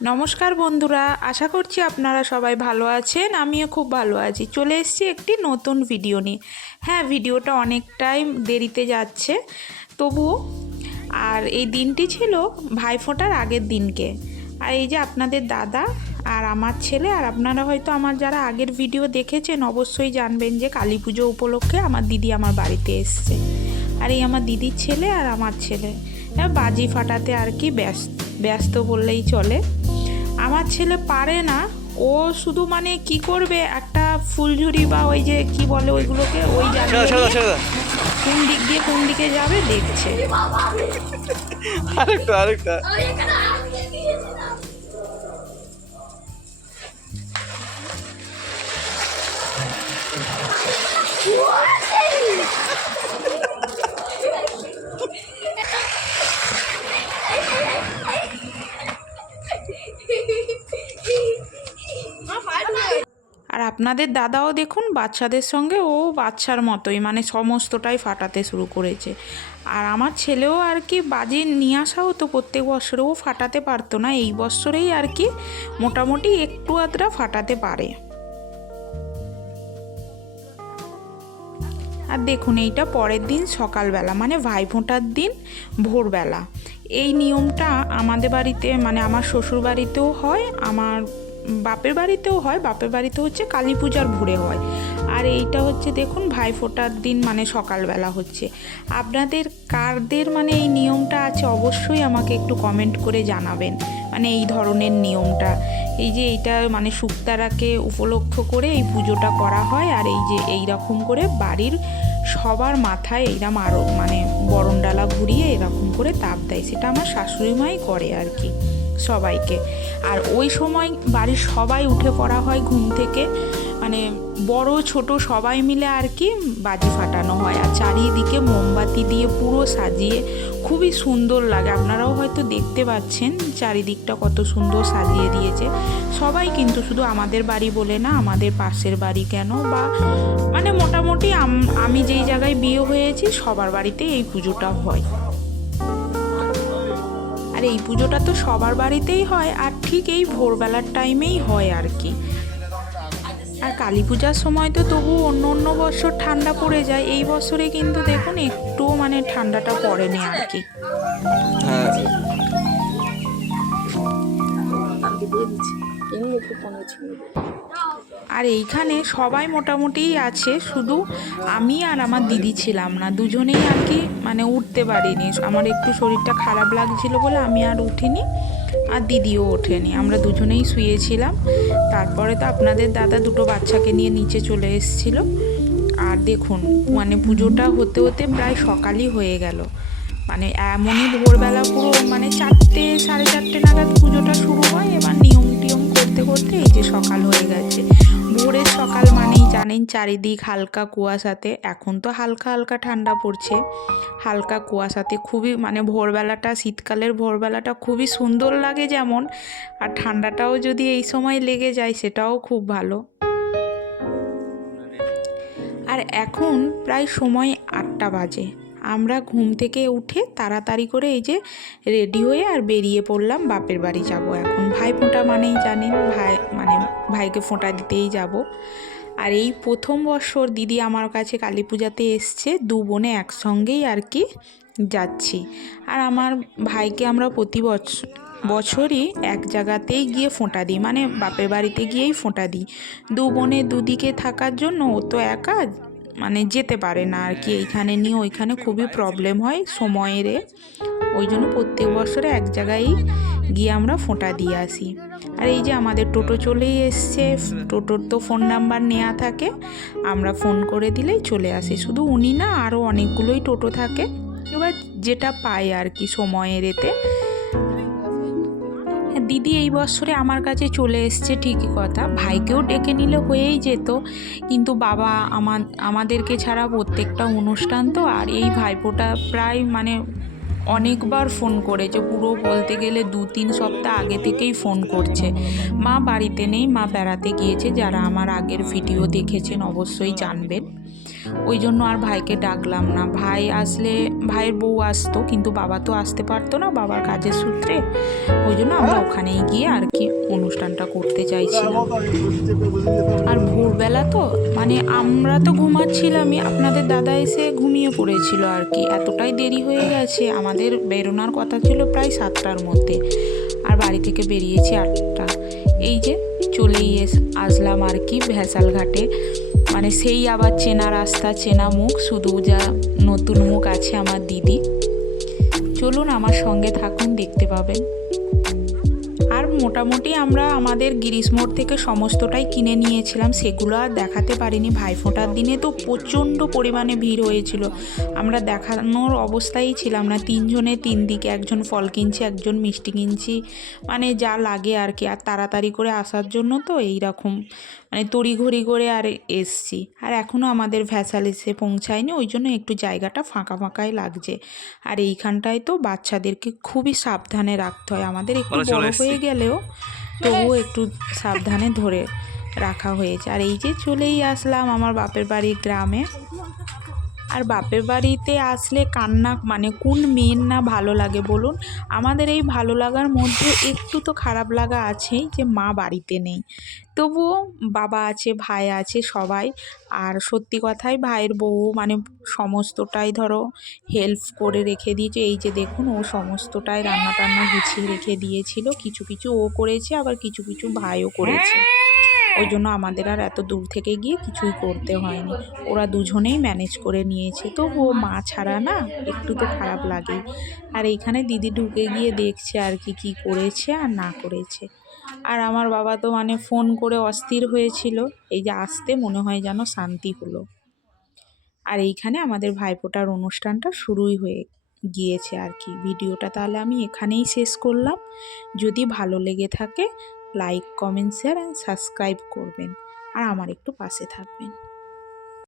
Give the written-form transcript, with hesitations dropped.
নমস্কার বন্ধুরা, আশা করছি আপনারা সবাই ভালো আছেন। আমিও খুব ভালো আছি। চলে এসেছি একটি নতুন ভিডিও নিয়ে। হ্যাঁ, ভিডিওটা অনেকটাই দেরিতে যাচ্ছে তবুও। আর এই দিনটি ছিল ভাইফোঁটার আগের দিনকে। আর এই যে আপনাদের দাদা আর আমার ছেলে, আর আপনারা হয়তো আমার যারা আগের ভিডিও দেখেছেন অবশ্যই জানবেন যে কালী পুজো উপলক্ষে আমার দিদি আমার বাড়িতে এসছে। আর এই আমার দিদির ছেলে আর আমার ছেলে বাজি ফাটাতে আর কি ব্যস্ত বললেই চলে। আমার ছেলে পারে না, ও শুধু মানে কি করবে, একটা ফুলঝুরি বা ওই যে কি বলে ওইগুলোকে, ওই কোন দিক দিয়ে কোন দিকে যাবে দেখছে। আরেকটা আর আপনাদের দাদাও দেখুন বাচ্চাদের সঙ্গে ও বাচ্চার মতোই মানে সমস্তটাই ফাটাতে শুরু করেছে। আর আমার ছেলেও আর কি বাজি নিয়ে আসা হতো প্রত্যেক বছরে, ও ফাটাতে পারতো না, এই বছরেই আর কি মোটামুটি একটু আধটা ফাটাতে পারে। আর দেখুন এইটা পরের দিন সকালবেলা মানে ভাইফোঁটার দিন ভোরবেলা। এই নিয়মটা আমাদের বাড়িতে মানে আমার শ্বশুর বাড়িতেও হয়, আমার বাপের বাড়িতেও হয়। বাপের বাড়িতে হচ্ছে কালী পূজার ভোরে হয়, আর এইটা হচ্ছে দেখুন ভাইফোঁটার দিন মানে সকালবেলা হচ্ছে। আপনাদের কারদের মানে এই নিয়মটা আছে অবশ্যই আমাকে একটু কমেন্ট করে জানাবেন, মানে এই ধরনের নিয়মটা। এই যে এইটা মানে শুক্তারাকে উপলক্ষ করে এই পুজোটা করা হয়। আর এই যে এই রকম করে বাড়ির সবার মাথায় এইরকম আরও মানে বরণডালা ঘুরিয়ে এরকম করে তাপ দেয়, সেটা আমার শাশুড়ি মাই করে আর কি সবাইকে। আর ওই সময় বাড়ির সবাই উঠে পড়া হয় ঘুম থেকে, মানে বড় ছোট সবাই মিলে আর কি বাজি ফাটানো হয়। আর চারিদিকে মোমবাতি দিয়ে পুরো সাজিয়ে খুবই সুন্দর লাগে। আপনারাও হয়তো দেখতে পাচ্ছেন চারিদিকটা কত সুন্দর সাজিয়ে দিয়েছে সবাই, কিন্তু শুধু আমাদের বাড়ি বলে না, আমাদের পাশের বাড়ি কেন বা মানে মোটামুটি আমি যেই জায়গায় বিয়ে হয়েছি সবার বাড়িতে এই পুজোটা হয়। আর এই পুজোটা তো সবার বাড়িতেই হয়, আর ঠিক এই ভোরবেলার টাইমেই হয় আর কি। আর কালী পূজার সময় তো তবু অন্য বছর ঠান্ডা পড়ে যায়, এই বছরে কিন্তু দেখুন একটুও মানে ঠান্ডাটা পড়েনি আর কি। আর এইখানে সবাই মোটামুটি আছে, শুধু আমি আর আমার দিদি ছিলাম না, দুজনেই আর কি মানে উঠতে পারিনি। আমার একটু শরীরটা খারাপ লাগছিল বলে আমি আর উঠিনি, আর দিদিও ওঠেনি, আমরা দুজনেই শুয়েছিলাম। তারপরে তো আপনাদের দাদা দুটো বাচ্চাকে নিয়ে নিচে চলে এসেছিলো। আর দেখুন মানে পুজোটা হতে হতে প্রায় সকালই হয়ে গেল, মানে এমনই ভোরবেলা পুরো মানে 4টে 4:30 নাগাদ পুজোটা শুরু হয়। এবার নিয়ম টিয়ম করতে করতে এই যে সকাল হয়ে গেছে। ভোরের সকাল মানেই জানেন চারিদিক হালকা কুয়াশাতে, এখন তো হালকা হালকা ঠান্ডা পড়ছে, হালকা কুয়াশাতে খুবই মানে ভোরবেলাটা, শীতকালের ভোরবেলাটা খুবই সুন্দর লাগে যেমন, আর ঠান্ডাটাও যদি এই সময় লেগে যায় সেটাও খুব ভালো। আর এখন প্রায় সময় 8টা বাজে। আমরা ঘুম থেকে উঠে তাড়াতাড়ি করে এই যে রেডি হয়ে আর বেরিয়ে পড়লাম বাপের বাড়ি যাব। এখন ভাইফোঁটা মানেই জানেন ভাই মানে ভাইকে ফোঁটা দিতেই যাব। আর এই প্রথম বছর দিদি আমার কাছে কালী পূজাতে এসছে, দু বোনে একসঙ্গেই আর কি যাচ্ছি। আর আমার ভাইকে আমরা প্রতি বছরই এক জায়গাতেই গিয়ে ফোঁটা দিই, মানে বাপের বাড়িতে গিয়েই ফোঁটা দিই। দু বোনে দুদিকে থাকার জন্য ও তো একা মানে যেতে পারে না আর কি, এইখানে নিয়ে ওইখানে খুবই প্রবলেম হয় সময়ের, ওই জন্য প্রত্যেক বছরে এক জায়গায় গিয়ে আমরা ফোঁটা দিয়ে আসি। আর এই যে আমাদের টোটো চলেই এসছে, টোটোর তো ফোন নাম্বার নেওয়া থাকে, আমরা ফোন করে দিলেই চলে আসে। শুধু উনি না, আরও অনেকগুলোই টোটো থাকে, এবার যেটা পায় আর কি সময়ের এতে। দিদি এই বছরে আমার কাছে চলে এসছে ঠিকই কথা, ভাইকেও ডেকে নিলে হয়েই যেত, কিন্তু বাবা আমাদেরকে ছাড়া প্রত্যেকটা অনুষ্ঠান তো, আর এই ভাইপোটা প্রায় মানে অনেকবার ফোন করেছে, পুরো বলতে গেলে 2-3 সপ্তাহ আগে থেকেই ফোন করছে। মা বাড়িতে নেই, মা বেড়াতে গিয়েছে, যারা আমার আগের ভিডিও দেখেছেন অবশ্যই জানবেন। ওই জন্য আর ভাইকে ডাকলাম না। ভাই আসলে ভাইয়ের বউ আসতো, কিন্তু বাবা তো আসতে পারতো না বাবার কাজের সূত্রে। ওই জন্য আমরা ওখানেই গিয়ে আর কি অনুষ্ঠানটা করতে চাইছিলাম। আর ভোরবেলা তো মানে আমরা তো ঘুমাচ্ছিলামই, আপনাদের দাদা এসে ঘুমিয়ে পড়েছিল আর কি, এতটাই দেরি হয়ে গেছে। আমাদের বেরোনোর কথা ছিল প্রায় 7টার মধ্যে, আর বাড়ি থেকে বেরিয়েছি 8টা। এই যে চলেই আসলাম আর কি ভ্যাসাল ঘাটে, মানে সেই আবার চেনা রাস্তা চেনা মুখ, শুধু যা নতুন মুখ আছে আমার দিদি। চলুন আমার সঙ্গে থাকুন, দেখতে পাবেন। আর মোটামুটি আমরা আমাদের গিরিশ মোড় থেকে সমস্তটাই কিনে নিয়েছিলাম, সেগুলো আর দেখাতে পারিনি। ভাইফোঁটার দিনে তো প্রচণ্ড পরিমাণে ভিড় হয়েছিল, আমরা দেখানোর অবস্থায় ছিলাম না। 3জনে 3 দিকে, একজন ফল কিনছি, একজন মিষ্টি কিনছি, মানে যা লাগে আর কি। আর তাড়াতাড়ি করে আসার জন্য তো এই রকম মানে তড়িঘড়ি করে আর এসছি। আর এখনও আমাদের ভ্যাসাল এসে পৌঁছায়নি, ওই জন্য একটু জায়গাটা ফাঁকা ফাঁকাই লাগছে। আর এইখানটায় তো বাচ্চাদেরকে খুবই সাবধানে রাখতে হয়, আমাদের একটু বড় হয়ে গেলেও তবুও একটু সাবধানে ধরে রাখা হয়েছে। আর এই যে চলেই আসলাম আমার বাপের বাড়ির গ্রামে। আর বাপের বাড়িতে আসলে কান্না মানে কোন মেয়ের না ভালো লাগে বলুন। আমাদের এই ভালো লাগার মধ্যে একটু তো খারাপ লাগা আছেই যে মা বাড়িতে নেই, তবুও বাবা আছে, ভাই আছে, সবাই। আর সত্যি কথাই ভাইয়ের বউ মানে সমস্তটাই ধরো হেল্প করে রেখে দিয়েছে। এই যে দেখুন, ও সমস্তটাই রান্না টান্না গুছিয়ে রেখে দিয়েছিল, কিছু কিছু ও করেছে, আবার কিছু কিছু ভাইও করেছে। ওই জন্য আমাদের আর এত দূর থেকে গিয়ে কিছুই করতে হয়নি, ওরা দুজনেই ম্যানেজ করে নিয়েছে। তো ও মা ছাড়া না একটু তো খারাপ লাগেই। আর এইখানে দিদি ঢুকে গিয়ে দেখছে আর কি কী করেছে আর না করেছে। আর আমার বাবা তো মানে ফোন করে অস্থির হয়েছিল, এই যে আসতে মনে হয় যেন শান্তি হলো। আর এইখানে আমাদের ভাইফোঁটার অনুষ্ঠানটা শুরুই হয়ে গিয়েছে আর কি। ভিডিওটা তাহলে আমি এখানেই শেষ করলাম। যদি ভালো লেগে থাকে like, comment, share and subscribe করবেন, আর আমার একটু পাশে থাকবেন।